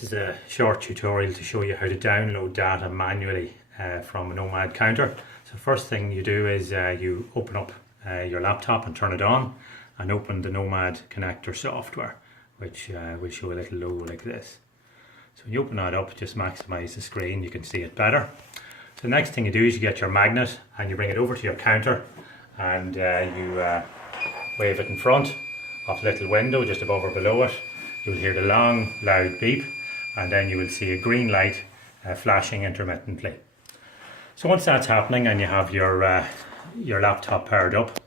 This is a short tutorial to show you how to download data manually from a Nomad counter. So first thing you do is you open up your laptop and turn it on and open the Nomad connector software, which will show a little logo like this. So when you open that up, just maximize the screen, you can see it better. So the next thing you do is you get your magnet and you bring it over to your counter and you wave it in front of the little window just above or below it. You'll hear the long loud beep, and then you will see a green light flashing intermittently. So once that's happening and you have your laptop powered up,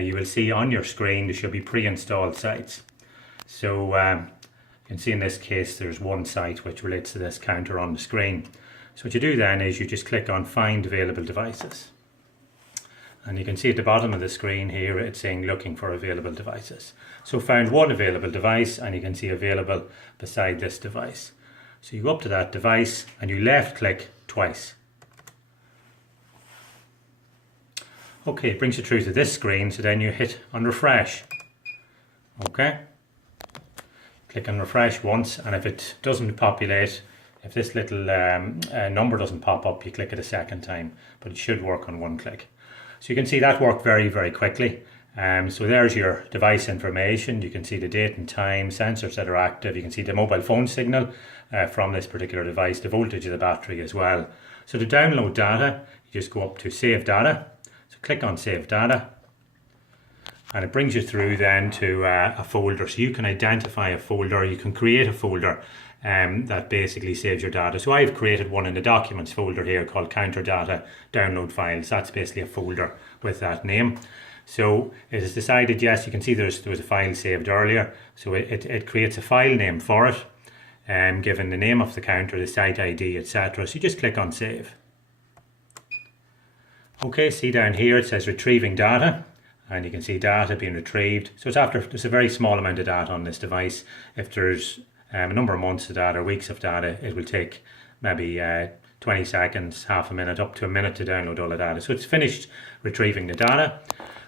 you will see on your screen there should be pre-installed sites. So you can see in this case there's one site which relates to this counter on the screen. So what you do then is you just click on Find Available Devices. And you can see at the bottom of the screen here it's saying looking for available devices. So found one available device, and you can see available beside this device. So you go up to that device and you left click twice. Okay, it brings you through to this screen, so then you hit on refresh. Okay, click on refresh once, and if it doesn't populate, if this little number doesn't pop up, you click it a second time, but it should work on one click. So you can see that worked very, very quickly. So there's your device information. You can see the date and time, sensors that are active. You can see the mobile phone signal from this particular device, the voltage of the battery as well. So to download data, you just go up to Save Data. So click on Save Data, and it brings you through then to a folder. So you can identify a folder, you can create a folder that basically saves your data. So I've created one in the Documents folder here called Counter Data Download Files. That's basically a folder with that name. So it has decided, yes, you can see there was a file saved earlier. So it creates a file name for it, given the name of the counter, the site ID, etc. So you just click on Save. Okay, see down here it says Retrieving Data, and you can see data being retrieved. So there's a very small amount of data on this device. If there's a number of months of data, weeks of data, it will take maybe 20 seconds, half a minute, up to a minute to download all the data. So it's finished retrieving the data.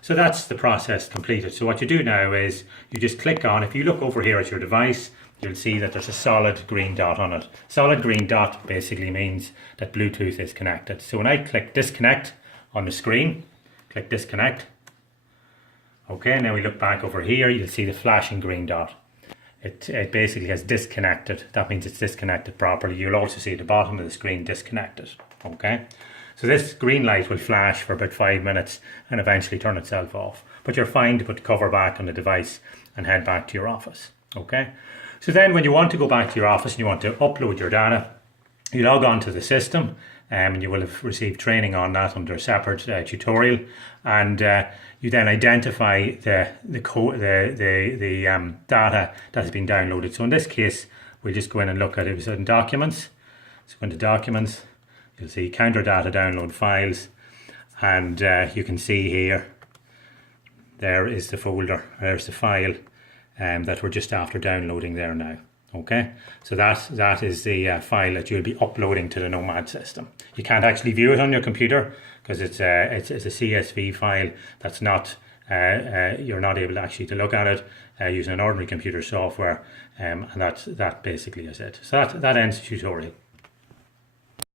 So that's the process completed. So what you do now is you just click on, if you look over here at your device, you'll see that there's a solid green dot on it. Solid green dot basically means that Bluetooth is connected. So when I click disconnect on the screen, click disconnect. Okay, now we look back over here, you'll see the flashing green dot. It basically has disconnected. That means it's disconnected properly. You'll also see at the bottom of the screen disconnected. Okay, so this green light will flash for about 5 minutes and eventually turn itself off. But you're fine to put the cover back on the device and head back to your office. Okay, so then when you want to go back to your office and you want to upload your data, you log on to the system, and you will have received training on that under a separate tutorial, and you then identify the data that has been downloaded. So in this case, we'll just go in and look at it. It's in Documents. So go into Documents, you'll see Counter Data Download Files, and you can see here, there is the folder, there's the file that we're just after downloading there now. Okay, so that is the file that you'll be uploading to the Nomad system. You can't actually view it on your computer because it's a CSV file that's not, you're not able actually to look at it using an ordinary computer software, and that basically is it. So that ends the tutorial.